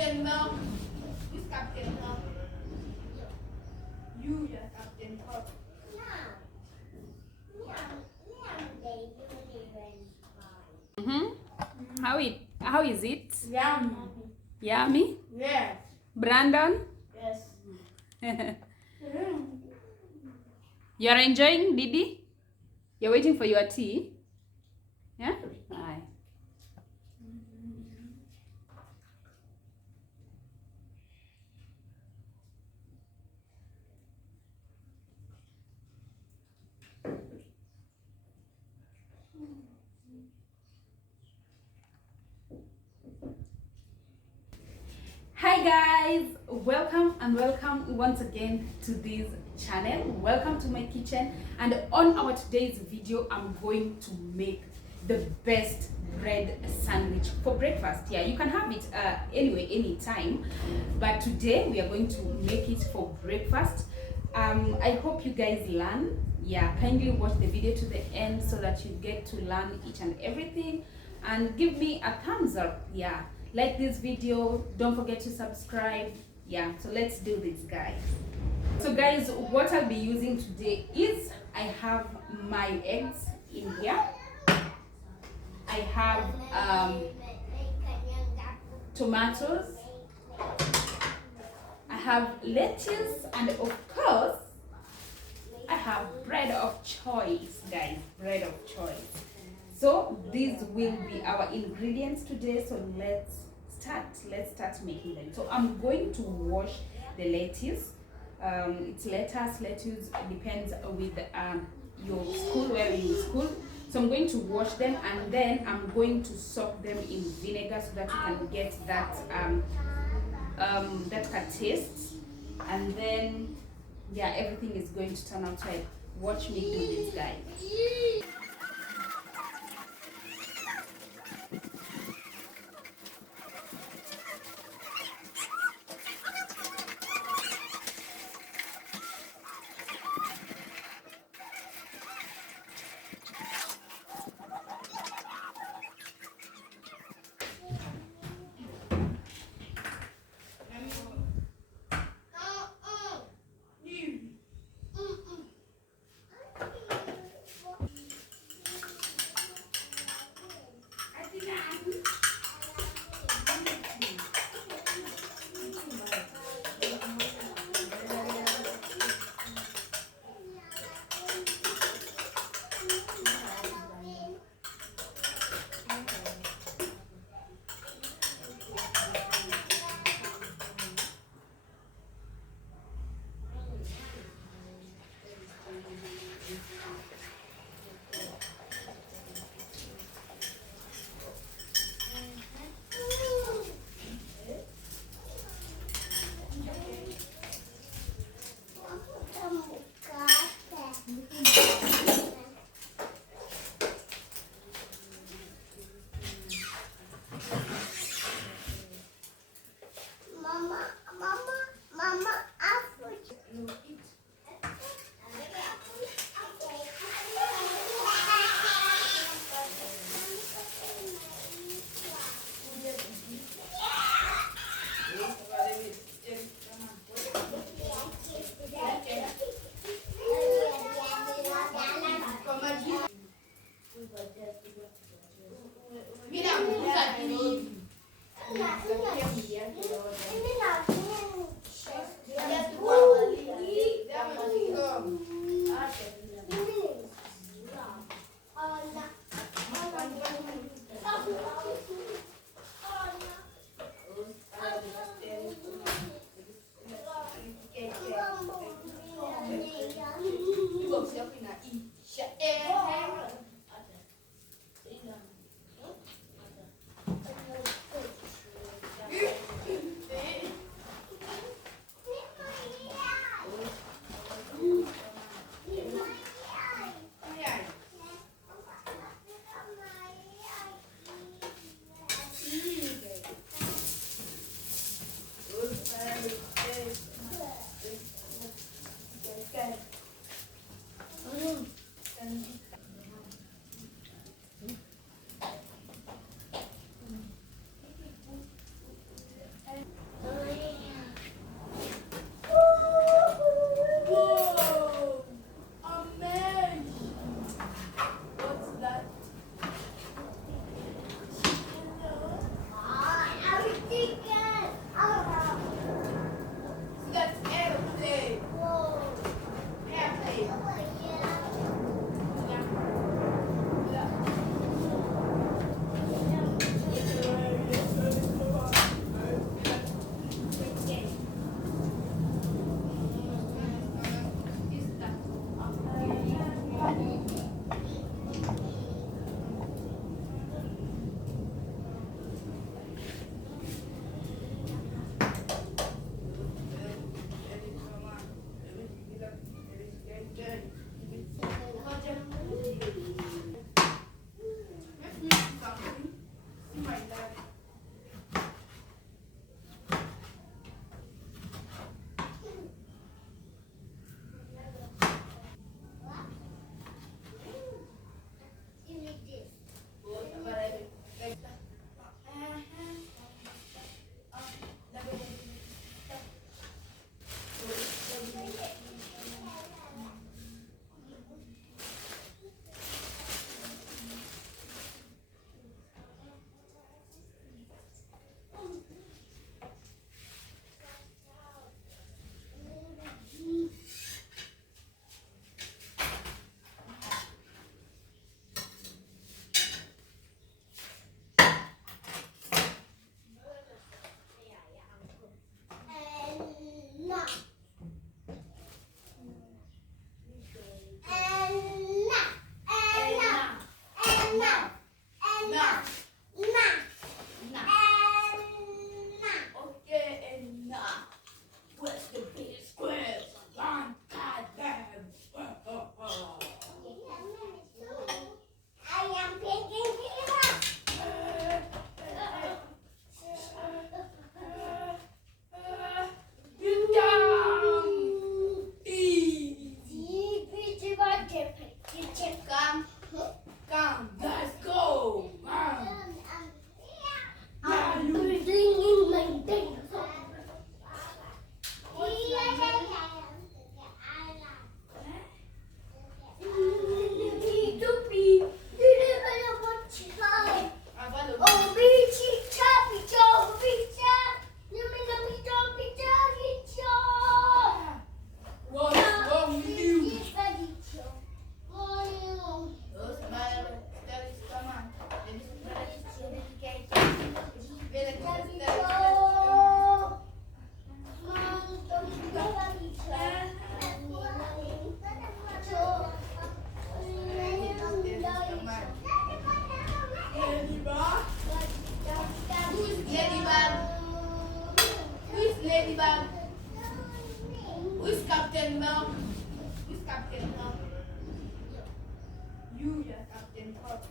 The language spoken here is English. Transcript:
Captain Mel. Who's Captain Mel? You, yeah, Captain Mel. How is it? Yummy. Yummy? Yes. Brandon? Yes. You're enjoying, Didi? You're waiting for your tea? Yeah? Aye. Hi guys, welcome and welcome once again to this channel. Welcome to my kitchen, and on our today's video I'm going to make the best bread sandwich for breakfast. Yeah, you can have it anyway anytime, but today we are going to make it for breakfast. I hope you guys learn. Yeah, kindly watch the video to the end so that you get to learn each and everything, and give me a thumbs up. Yeah, like this video, don't forget to subscribe. Yeah, so let's do this, guys. So guys, what I'll be using today is I have my eggs in here. I have tomatoes, I have lettuce, and of course I have bread of choice, guys, bread of choice. So these will be our ingredients today. So let's start making them. So I'm going to wash the lettuce. It's lettuce depends with your school, where in school. So I'm going to wash them, and then I'm going to soak them in vinegar so that you can get that that taste. And then yeah, everything is going to turn out right. Watch me do this, guys. bag? Who's Captain Mel? Who's Captain Mel? You, you're Captain Cook.